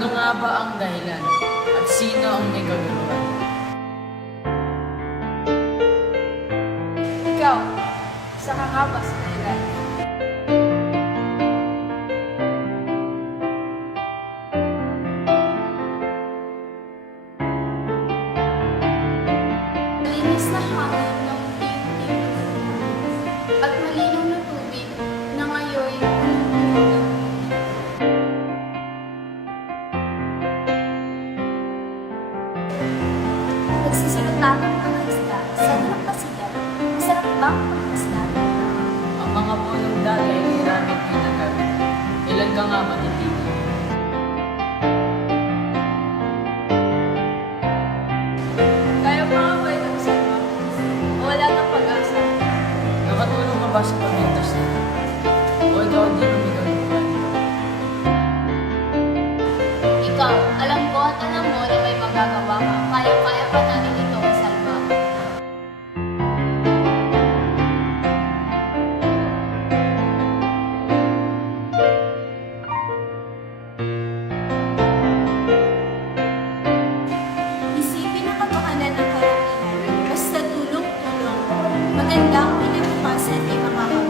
Ano nga ba ang dahilan? At sino ang may kaguluhan? Ikaw, sa kakabas na Sinundakan ng mga sa hirap na sigat, masarap? Ang mga punong dati ay hiramit ng tagal. Ilan ka nga? Kaya pa nga ba itong sama? Wala nang pag-asa. Nakatulong ka ba sa pamintas na? O ikaw hindi lumigaw ng buwan? Ikaw, alam ko at alam mo na may magagawa ka. Kaya-kaya maganda kung ina mo pa sa ating mga